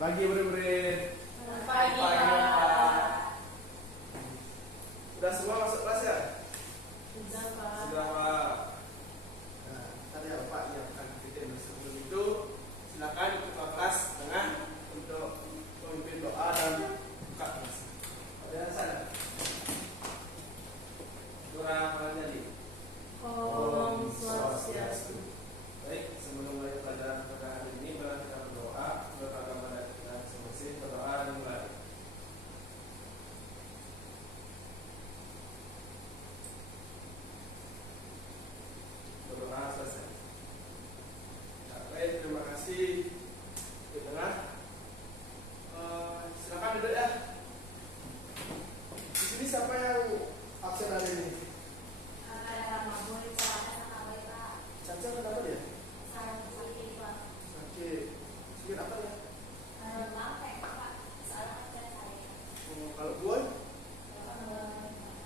Pagi murid-murid. Pagi, Pak. Sudah semua masuk kelas ya? Sudah, Pak. Sudah, Pak. Nah, tadi Pak yang akan kita sebelum itu silakan ketua kelas tengah untuk memimpin doa dan buka kelas. Ada sana. Surah Al-Jadi. Om Swastiastu. Baik, sebelum mulai pelajaran pada hari ini, mari kita berdoa. Menurut agama kita masing-masing, berdoa dimulai. Berdoa selesai. Baik, terima kasih. Di tengah. Silakan duduk ya. Di sini siapa yang absen hari ini? Caca kenapa dia? Sakit. Sakit apa ya? Kalau boy?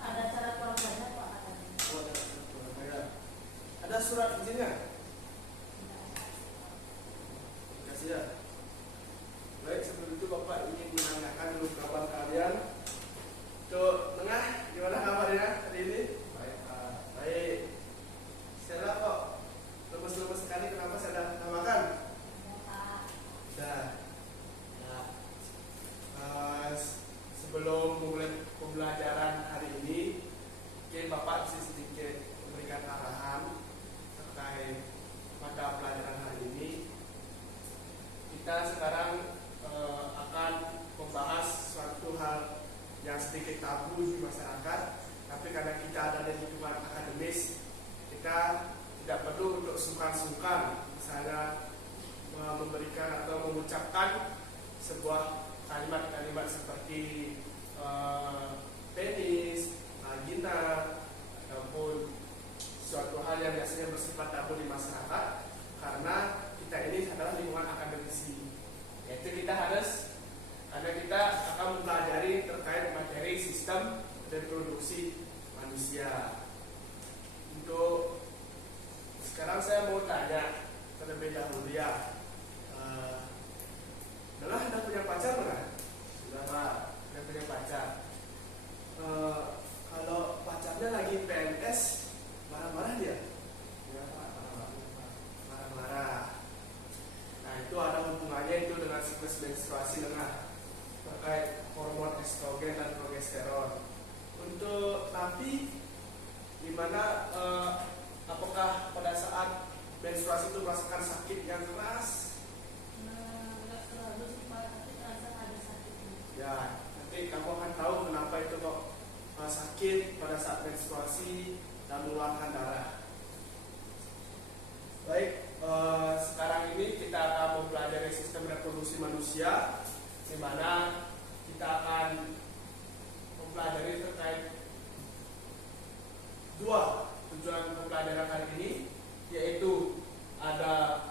Ada cara keluarganya, Pak. Oh, ada. Ada surat izinnya? Kasih ya. Baik, sebelum itu Bapak ingin menanyakan dulu kabar kalian. Ke tengah, gimana kabarnya hari ini? Baik, Pak. Baik. Saya kok lemes-lemes sekali, kenapa saya ada namakan? Sudah. Nah, sebelum memulai pembelajaran hari ini, mungkin Bapak bisa sedikit memberikan arahan terkait mata pelajaran hari ini. Kita sekarang akan membahas suatu hal yang sedikit tabu di masyarakat, tapi karena kita ada di lingkungan akademis, kita tidak perlu untuk sungkan-sungkan, misalnya memberikan atau mengucapkan sebuah kalimat-kalimat seperti penis, vagina, ataupun suatu hal yang biasanya bersifat tabu di masyarakat, karena kita ini adalah lingkungan akademisi. Yaitu kita harus, karena kita akan mempelajari terkait materi sistem reproduksi manusia. Untuk sekarang saya mau tanya terlebih dahulu ya. Ada punya pacar nggak? Sudah, Pak. Sudah punya pacar. Kalau pacarnya lagi PMS, marah-marah dia? Ya, Pak. Marah-marah. Nah, itu ada hubungannya itu dengan siklus menstruasi dengan terkait hormon estrogen dan progesteron. Untuk tapi dimana apakah pada saat menstruasi itu merasakan sakit yang keras? Nggak selalu sih, Pak, tapi terasa ada sakitnya. Ya, nanti kamu akan tahu kenapa itu kok sakit pada saat menstruasi dan mengeluarkan darah. Baik, sekarang ini kita akan mempelajari sistem reproduksi manusia, di mana kita akan mempelajari terkait dua tujuan pembelajaran hari ini, yaitu ada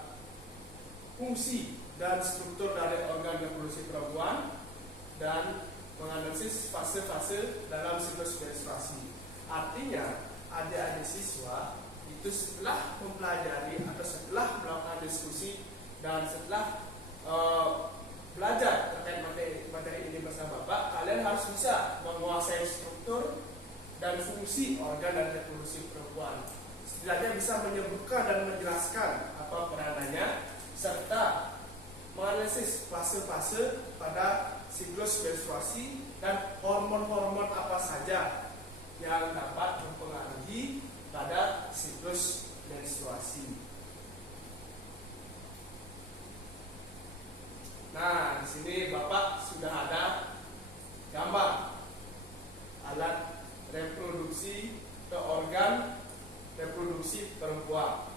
fungsi dan struktur dari organ reproduksi perempuan dan menganalisis fase-fase dalam siklus menstruasi. Artinya, adik-adik siswa itu setelah mempelajari atau setelah melakukan diskusi dan setelah belajar terkait materi ini bersama Bapak, kalian harus bisa menguasai struktur dan fungsi organ dan reproduksi perempuan. Setidaknya bisa menyebutkan dan menjelaskan apa peranannya, serta menganalisis fase-fase pada siklus menstruasi dan hormon-hormon apa saja yang dapat mempengaruhi pada siklus menstruasi. Nah, di sini Bapak sudah ada gambar alat reproduksi atau organ reproduksi perempuan.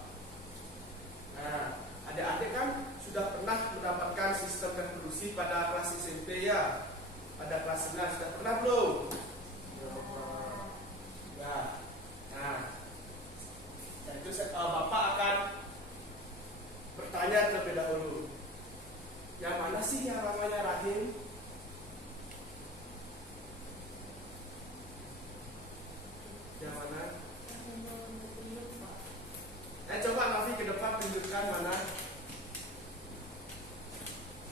Nah, adik-adik kan sudah pernah mendapatkan sistem reproduksi pada kelas SMP ya? Pada kelas 9 sudah pernah belum? Ya. Nah, itu Bapak akan bertanya terlebih dahulu. Yang mana sih yang namanya rahim? Yang mana? Coba Nafi ke depan tunjukkan mana.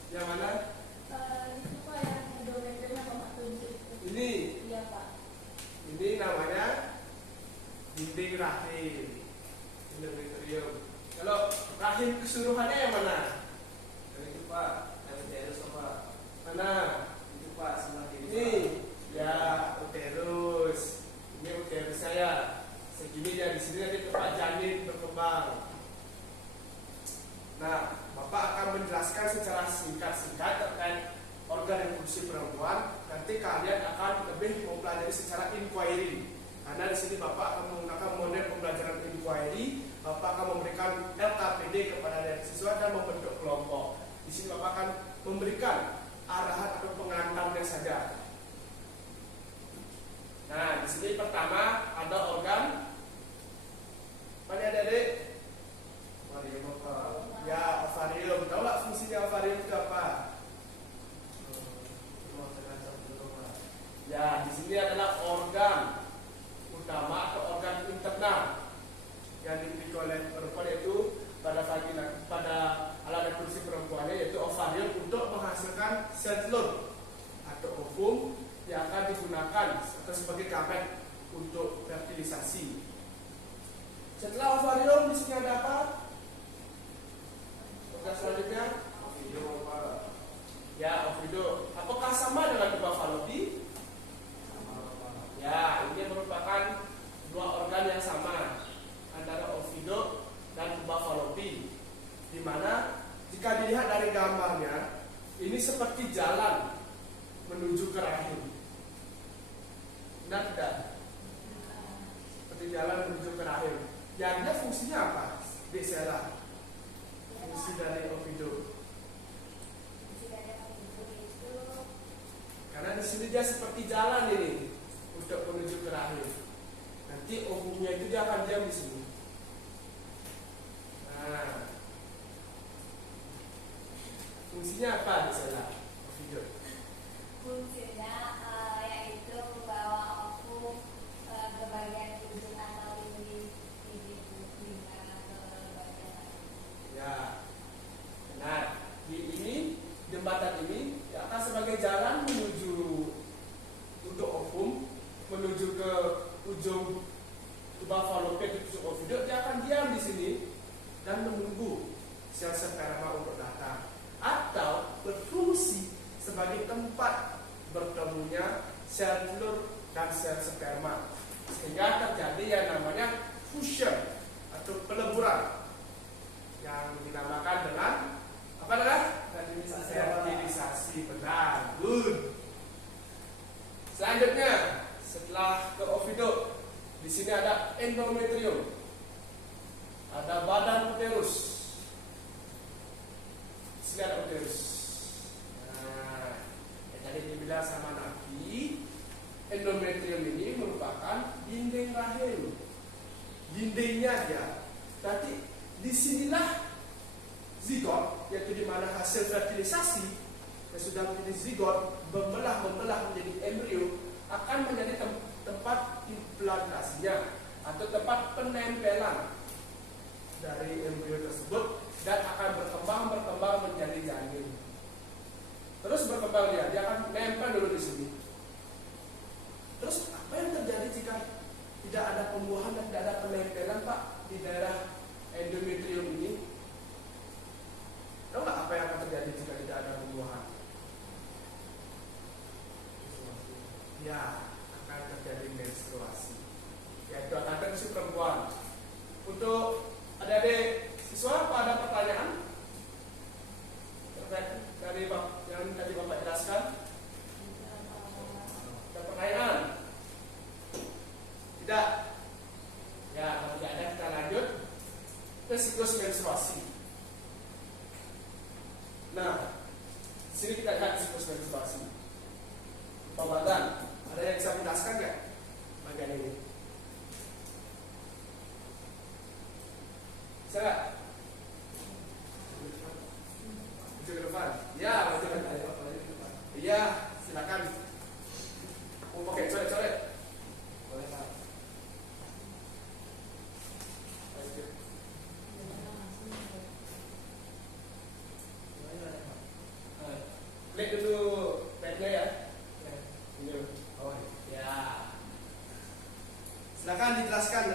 Yang mana? dinding rahim, endometrium. Kalau rahim keseluruhannya yang mana? Itu Pak, uterus Pak. Mana? Itu Pak, sebelah kiri. Ini ya uterus. Ini uterus saya. Segini ya, di sini nanti tempat janin berkembang. Nah, Bapak akan menjelaskan secara singkat-singkat terkait organ reproduksi perempuan. Nanti kalian akan lebih mempelajari secara inquiry. Karena di sini Bapak akan menggunakan model pembelajaran inquiry. Bapak akan memberikan LKPD kepada adik siswa dan membentuk kelompok. Di sini Bapak akan memberikan arahan atau pengantarnya saja. Nah, di sini pertama ada organ. Mana adik-adik? Ovarium Pak. Ya, ovarium. Tahu nggak fungsinya ovarium itu apa? Ya, di sini adalah organ utama atau organ internal yang dimiliki oleh perempuan, yaitu pada alat reproduksi perempuannya, yaitu ovarium, untuk menghasilkan sel telur atau ovum yang akan digunakan atau sebagai gamet untuk fertilisasi. Setelah ovarium, di sini ada apa? Organ selanjutnya, Ovido Pak. ya, ovido. Apakah sama dengan tuba falopi? Ya, ini merupakan dua organ yang sama antara ovido dan tuba falopi, di mana jika dilihat dari gambarnya ini seperti jalan menuju ke rahim. Benar tidak? Seperti jalan menuju ke rahim. Yang dia fungsinya apa? Di sela. Fungsi dari ovido. Karena di sini dia seperti jalan ini untuk menuju ke rahim. Nanti ovumnya itu dia akan diam di sini. Nah, fungsinya apa di sana? Ovido. Fungsinya yaitu membawa ovum ke bagian ujung atau lindung ke bagian. Ya, benar. Ini jembatan ini akan sebagai jalan menuju untuk ovum, menuju ke ujung tuba fallopian di ujung ovido. Dia akan diam di sini dan menunggu sel sperma untuk datang, atau berfungsi sebagai tempat bertemunya sel telur dan sel sperma, sehingga terjadi yang namanya fusion atau peleburan yang dinamakan dengan apa namanya? Fertilisasi. Benar, good. Selanjutnya, setelah ke ovido, di sini ada endometrium, ada badan uterus. Di sini ada uterus. Nah, yang tadi dibilang sama Nabi, endometrium ini merupakan dinding rahim. Dindingnya dia. Berarti disinilah zigot, yaitu di mana hasil fertilisasi yang sudah menjadi zigot membelah menjadi embrio, akan menjadi tempat implantasinya atau tempat penempelan dari embrio tersebut, dan akan berkembang menjadi janin. Terus berkembang dia akan nempel dulu di sini. Terus apa yang terjadi jika tidak ada pembuahan dan tidak ada penempelan, Pak, di daerah endometrium ini? Tahu nggak apa yang akan terjadi jika tidak ada pembuahan? Ya, akan terjadi menstruasi, yaitu akan terjadi perempuan. Untuk adik-adik siswa, apa ada pertanyaan terkait dari yang tadi Bapak jelaskan? Ada pertanyaan? Tidak? Ya, kalau tidak ada, kita lanjut ke siklus menstruasi. Nah, sini kita lihat siklus menstruasi. Pembagian, ada yang bisa menjelaskan nggak bagian ini? Bisa nggak? Maju ke depan. Ya, maju ke depan. Iya, silakan. Mau pakai coret-coret? Boleh, Pak. Klik dulu tagnya ya. Ini. Oh ya. Silakan dijelaskan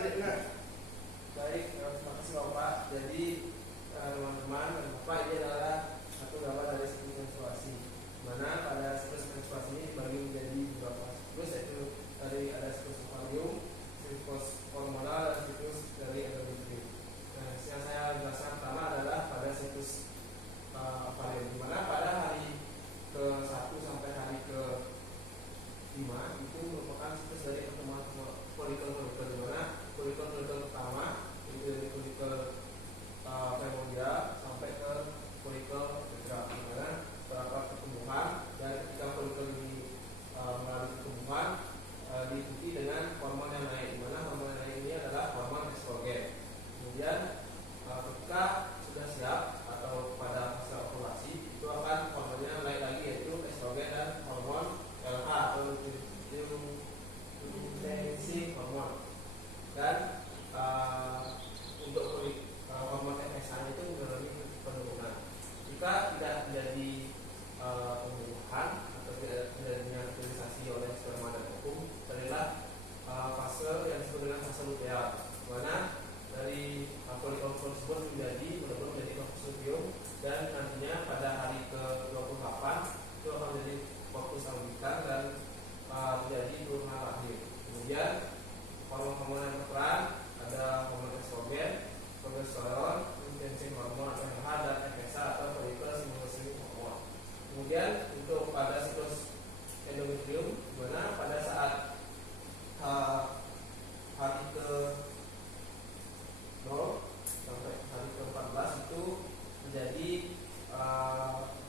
terjadi pembunuhan atau tidak terjadinya kriminalisasi oleh sperma dan ovum adalah fase yang disebut dengan fase luteal, di mana dari folikel tersebut benar-benar menjadi konsorsium, dan nantinya pada hari ke-28 itu akan menjadi fokus alumnikan dan terjadi turunan lahir. Kemudian hormon-hormon yang berperan ada hormon estrogen, progesteron, intensif hormon atau LH, dan FSH atau follicle stimulating hormone. Kemudian untuk pada siklus endometrium, di mana pada saat hari ke 0 sampai hari ke-14 itu menjadi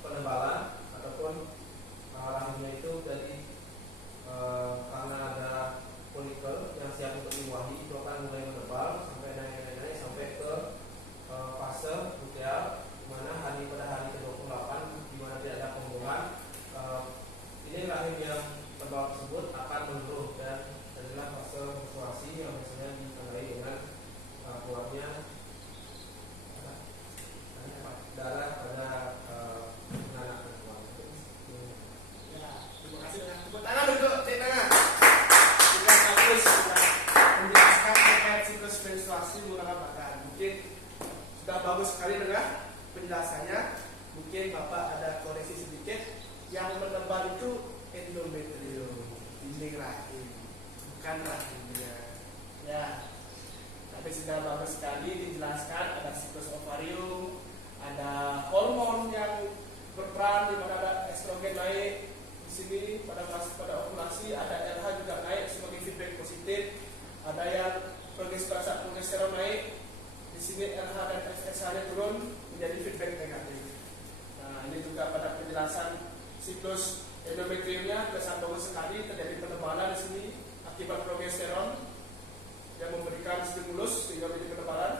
penebalan ataupun rahimnya itu jadi karena ada folikel yang siap untuk dibuahi, itu akan mulai menebal sampai naik sampai ke fase luteal, di mana pada hari ke-28 di mana tidak ada pembuahan, ini rahim yang tebal tersebut akan menurun dan adalah fase menstruasi yang biasanya ditandai dengan keluarnya darah pada anak perempuan. Ya, terima kasih. Tepuk tangan untuk cek tangan. Sudah bagus sudah menjelaskan terkait siklus menstruasi menggunakan bahan. Mungkin sudah bagus sekali dengan penjelasannya. Mungkin Bapak ada koreksi sedikit. Yang menebal itu endometrium, dinding rahim, bukan rahimnya. Ya, tapi sudah bagus sekali dijelaskan. Ada siklus ovarium, ada hormon yang berperan di mana ada estrogen naik di sini pada ovulasi, ada LH juga naik sebagai feedback positif, ada yang progesteron naik di sini, LH dan FSH-nya turun menjadi feedback negatif. Nah, ini juga pada penjelasan siklus endometriumnya sangat bagus sekali, terjadi penebalan di sini akibat progesteron yang memberikan stimulus sehingga menjadi penebalan.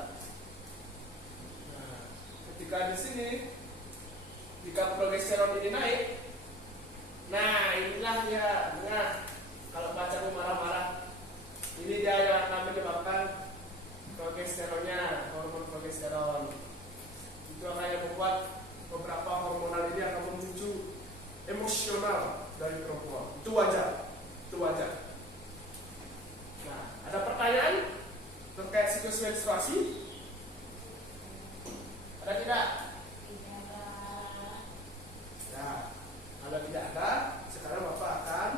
Ketika di sini, jika progesteron ini naik, nah inilah dia. Nah, kalau bacamu marah-marah, ini dia yang akan menyebabkan progesteronnya, hormon progesteron. Itu akan yang membuat beberapa hormonal ini akan memicu emosional dari perempuan. Itu wajar, itu wajar. Nah, ada pertanyaan terkait siklus menstruasi? Ada tidak? Tidak ada. Ya, kalau tidak ada, sekarang Bapak akan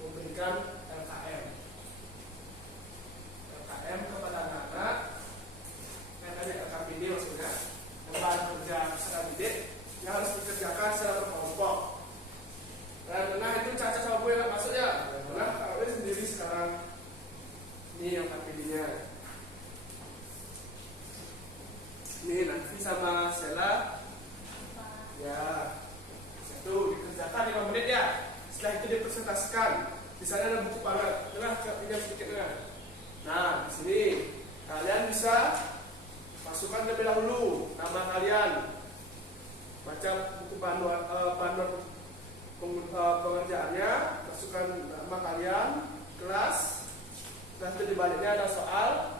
memberikan LKM. LKM kepada anak-anak, yang tadi LKPD maksudnya, lembaga kerja secara didik yang harus dikerjakan secara berkelompok. Dan tengah itu Caca sama Bu yang masuk ya. Nah, kalau ini sendiri sekarang ini LKPD-nya. Ini nanti sama Sela. Ya, satu dikerjakan 5 menit ya. Setelah itu dipresentasikan. Di sana ada buku panel. Tengah, pinjam sedikit tengah. Nah, di sini kalian bisa masukkan terlebih dahulu nama kalian. Baca buku panduan pengerjaannya, masukkan nama kalian, kelas. Setelah itu di baliknya ada soal,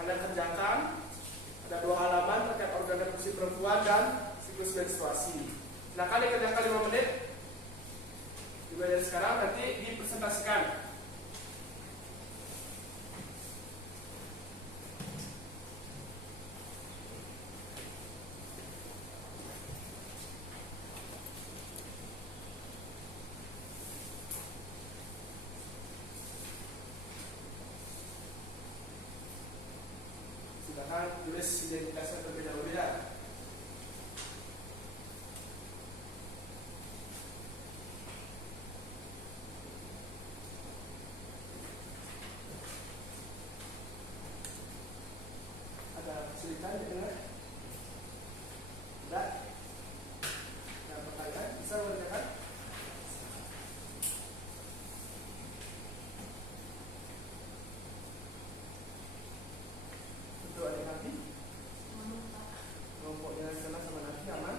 kalian kerjakan. Ada 2 halaman terkait organ reproduksi perempuan dan siklus menstruasi. Silakan dikerjakan 5 menit. Dimulai sekarang, nanti dipresentasikan. Silakan tulis identitasnya terlebih dahulu ya. Ada kesulitan dengar? Tidak? Ada pertanyaan? Bisa mengerjakan? Untuk adik nanti? Kelompok dengan salah sama nanti aman?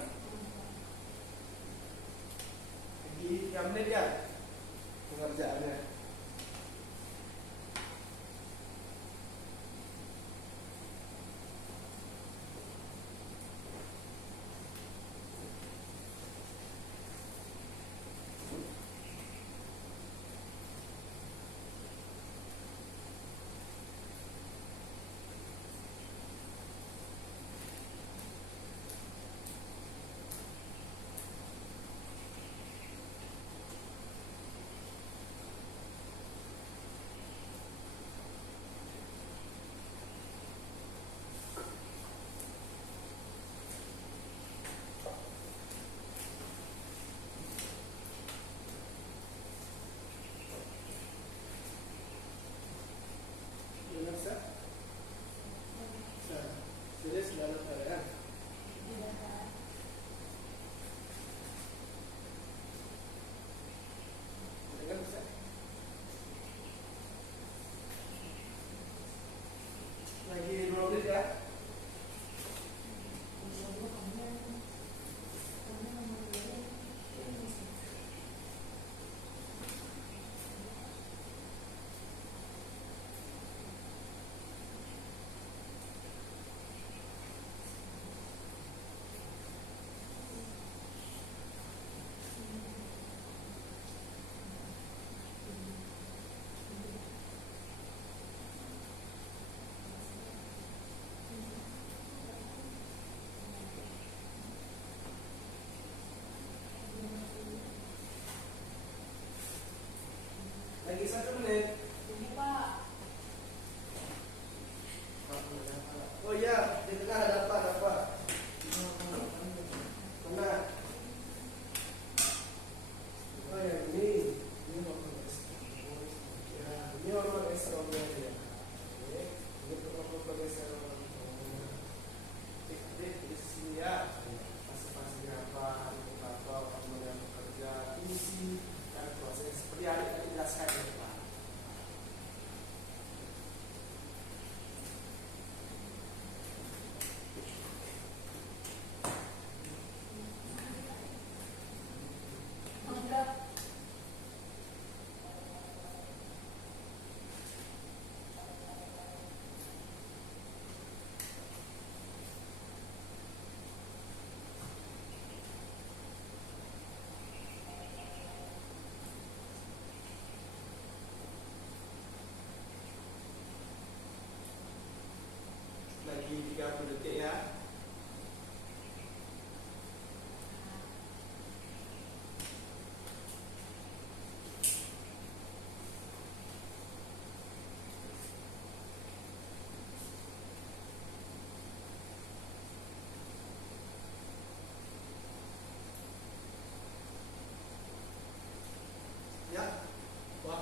Lagi 3 menit ya pengerjaannya.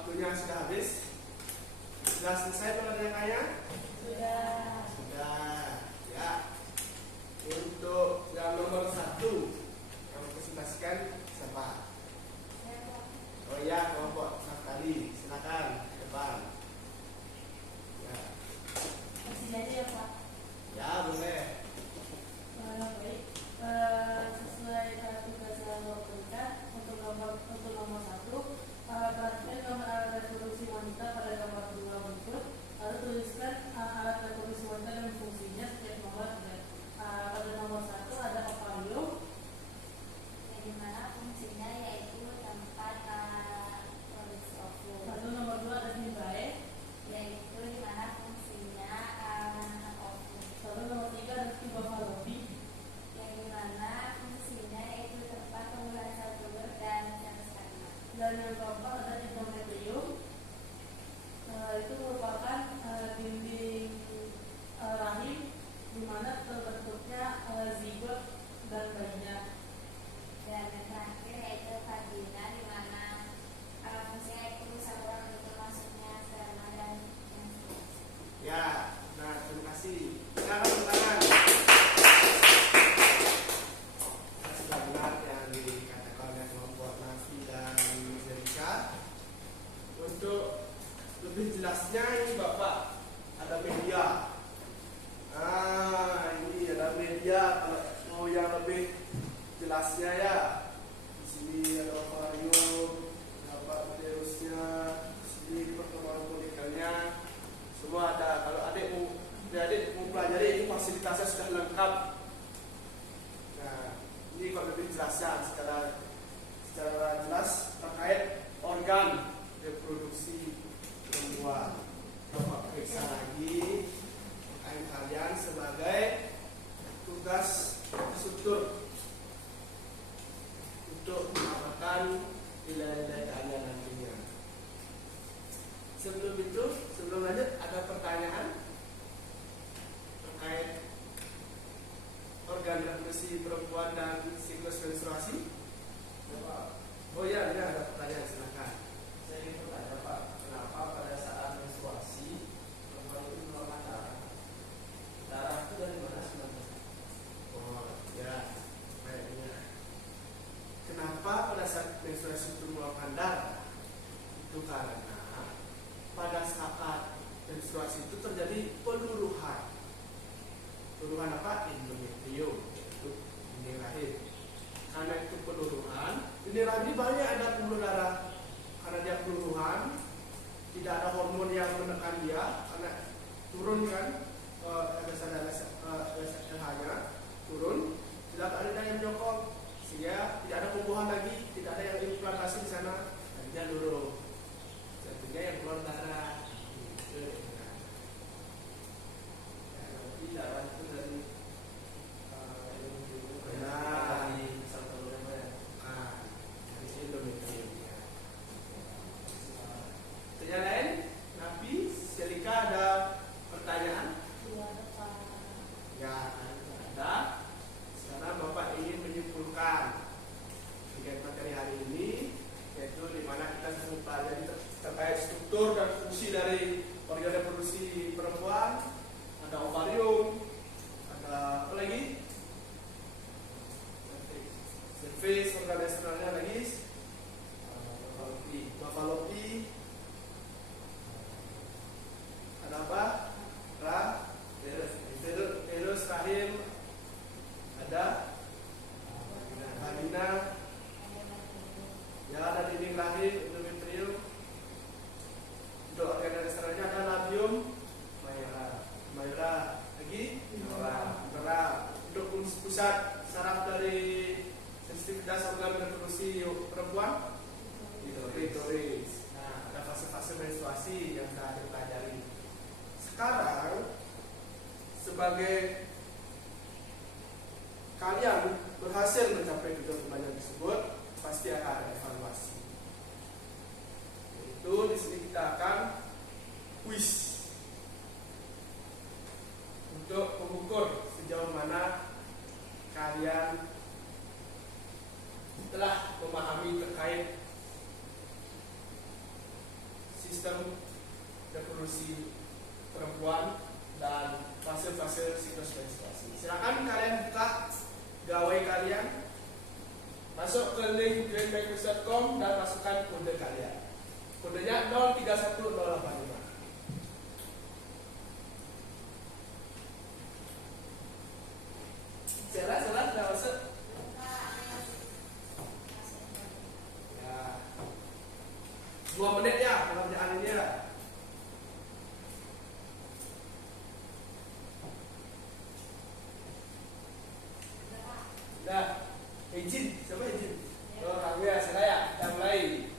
waktunya sudah habis. Sudah selesai pengerjaannya? Sudah. Sudah. Ya. Untuk yang nomor 1 yang presentasikan siapa? Oh ya, kelompok Naftali. Silakan ke depan. Ya. Kasih aja ya Pak. Ya, boleh. Baik. Sesuai tugas yang diberikan untuk nomor 1, perhatikan gambar alat reproduksi wanita pada gambar 2 berikut. Lalu tuliskan alat reproduksi wanita dan fungsinya setiap nomor. Pada nomor 1 ada ovarium, Yang dimana fungsinya yaitu tempat produksi ovum, lalu nomor 2 ada nimbae, yaitu dimana fungsinya ovum, lalu nomor 3 ada tuba falopi, yang dimana fungsinya yaitu tempat pembuahan sel telur dan sel sperma. dan yang keempat ada endometrium. Itu merupakan dinding rahim di mana terbentuknya zigot dan bayinya. Dan yang terakhir yaitu vagina, di mana fungsinya itu saluran untuk masuknya sperma dan menstruasi. Ya, nah terima kasih. Silakan bertangan. Sudah benar yang dikatakan oleh kelompok Nafi dan Zerika. Untuk lebih jelasnya ini Bapak ada media. Ini ada media. Kalau mau yang lebih jelasnya ya, di sini ada ovarium, ada uterusnya, di sini perkembangan folikelnya, semua ada. Kalau adik mau pelajari ini fasilitasnya sudah lengkap. Nah, ini kalau lebih jelasnya secara jelas terkait organ reproduksi perempuan. Bapak periksa lagi kalian sebagai tugas struktur untuk menambahkan nilai-nilai kalian nantinya. Sebelum lanjut, ada pertanyaan terkait organ reproduksi perempuan dan siklus menstruasi? Oh ya, ada pertanyaan, silakan. Saya ingin bertanya Pak, kenapa pada saat menstruasi perempuan itu mengeluarkan darah? Darah itu dari mana sebenarnya? Oh ya, baiknya. Kenapa pada saat menstruasi itu mengeluarkan darah? Itu karena pada saat menstruasi itu terjadi peluruhan. Peluruhan apa? Endometrium, itu dinding rahim. Karena itu peluruhan, dinding rahim ini banyak ada pembuluh darah. Karena dia peluruhan, tidak ada hormon yang menekan dia, karena turun kan, LH-nya turun, tidak ada yang menyokong, sehingga tidak ada pembuahan lagi, tidak ada yang implantasi di sana, dan dia lurus. Jadinya yang keluar darah. Berarti darah itu dari Nah, sel telurnya ya. dari endometrium. Yang lain, Nabi, Selika ada pertanyaan? Ada Pak. Ya, ada. Sekarang Bapak ingin menyimpulkan tiga materi hari ini, yaitu di mana kita sedang pelajari terkait struktur dan fungsi dari organ reproduksi perempuan. Ada ovarium, ada apa lagi? Cervix, organ eksternalnya lagi. Fallopi. Ada apa? Terus rahim. Ada vagina. Ya, ada dinding rahim, endometrium. Untuk organ eksternalnya ada labium, mayora, lagi Nora. Untuk pusat saraf dari sensitivitas organ reproduksi perempuan, klitoris. Nah, ada fase-fase menstruasi yang sudah kita pelajari. Sekarang, sebagai kalian berhasil mencapai tujuan pembelajaran tersebut, pasti akan ada evaluasi. Yaitu di sini kita akan quiz untuk mengukur sejauh mana kalian telah memahami terkait sistem reproduksi perempuan dan fase-fase siklus menstruasi. Silakan kalian buka gawai kalian, masuk ke link greenbackers.com dan masukkan kode kalian. Kodenya 031085. Jelas sudah masuk. Ya. 2 menit ya pengerjaan ini ya. Nah, izin, siapa izin? Oh, kamu ya, saya kita mulai.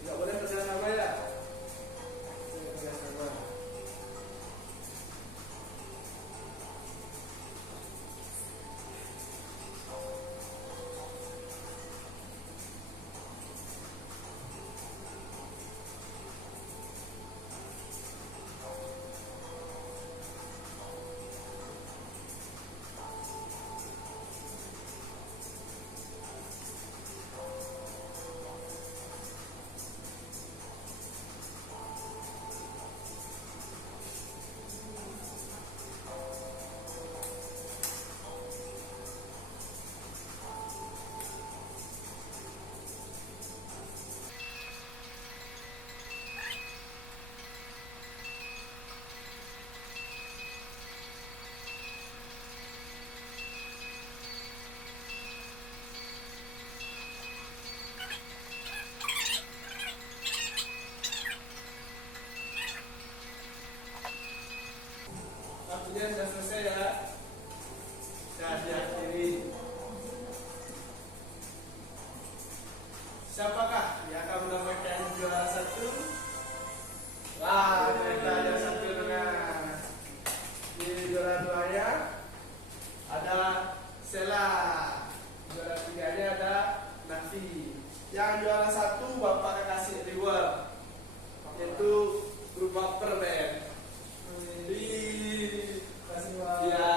Tidak boleh bersama-sama ya. Bersama-sama. Waktunya sudah selesai ya. Sudah diakhiri. Siapakah yang akan mendapatkan juara 1? Wah, ternyata ada 1 dengan di juara 2-nya ada Sela. Juara 3-nya ada Nafi. Yang juara 1 Bapak kasih reward, yaitu berupa permen. Kasih Pak. Ya.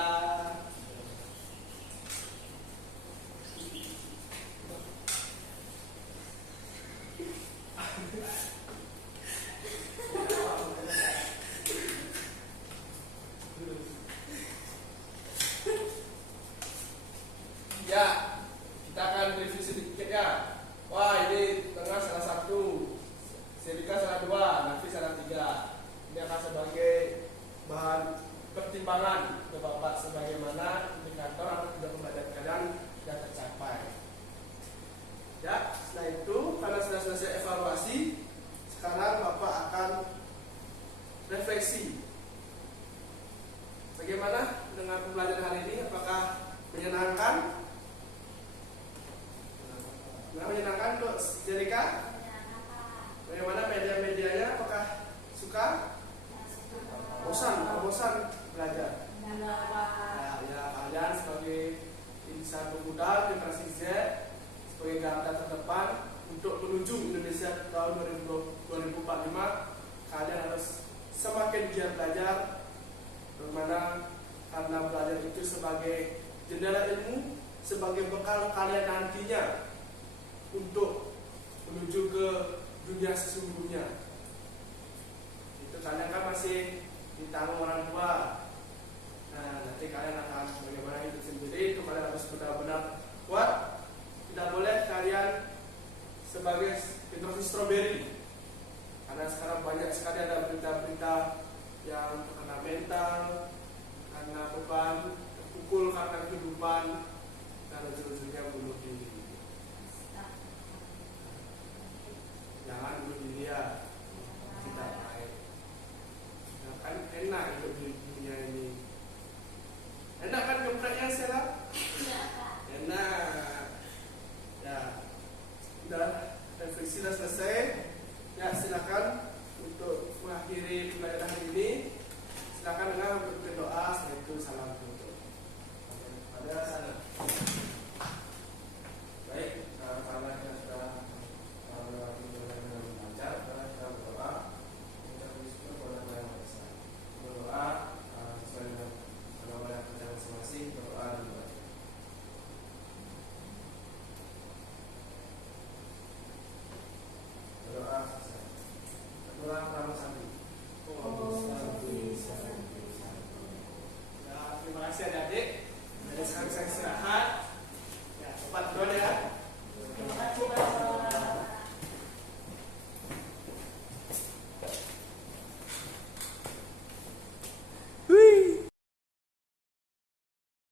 Ya, kita akan review sedikit ya. Wah, ini tengah salah 1, Selika salah 2, Nafi salah 3. Ini akan sebagai bahan pertimbangan ke Bapak sebagaimana indikator atau tidak pembelajaran kalian yang tercapai. Ya, setelah itu karena sudah selesai evaluasi, sekarang Bapak akan refleksi. Bagaimana dengan pembelajaran hari ini? Apakah menyenangkan? Nah, menyenangkan untuk Jelika? Bagaimana media-medianya? Apakah suka? Bosan belajar. Ya, kalian sebagai insan pemuda generasi Z, sebagai garda terdepan untuk menuju Indonesia tahun 2045, kalian harus semakin giat belajar. Bagaimana? Karena belajar itu sebagai jendela ilmu, sebagai bekal kalian nantinya untuk menuju ke dunia sesungguhnya. Itu kalian kan masih ditanggung orang tua. Nah, nanti kalian akan bagaimana hidup sendiri. Itu kalian harus benar-benar kuat. Tidak boleh kalian sebagai generasi strawberry, karena sekarang banyak sekali ada berita-berita yang terkena mental, karena beban, terpukul karena kehidupan, dan ujung-ujungnya bunuh diri. Jangan bunuh diri ya, tidak baik. Nah, kan enak hidup di dunia ini. Enak kan gempreknya Sela? Enak. Ya, udah refleksi sudah selesai. Ya, silakan untuk mengakhiri pembelajaran hari ini. Silakan dengan berdoa, setelah itu salam tutup. Pada sana. Baik, karena bisa istirahat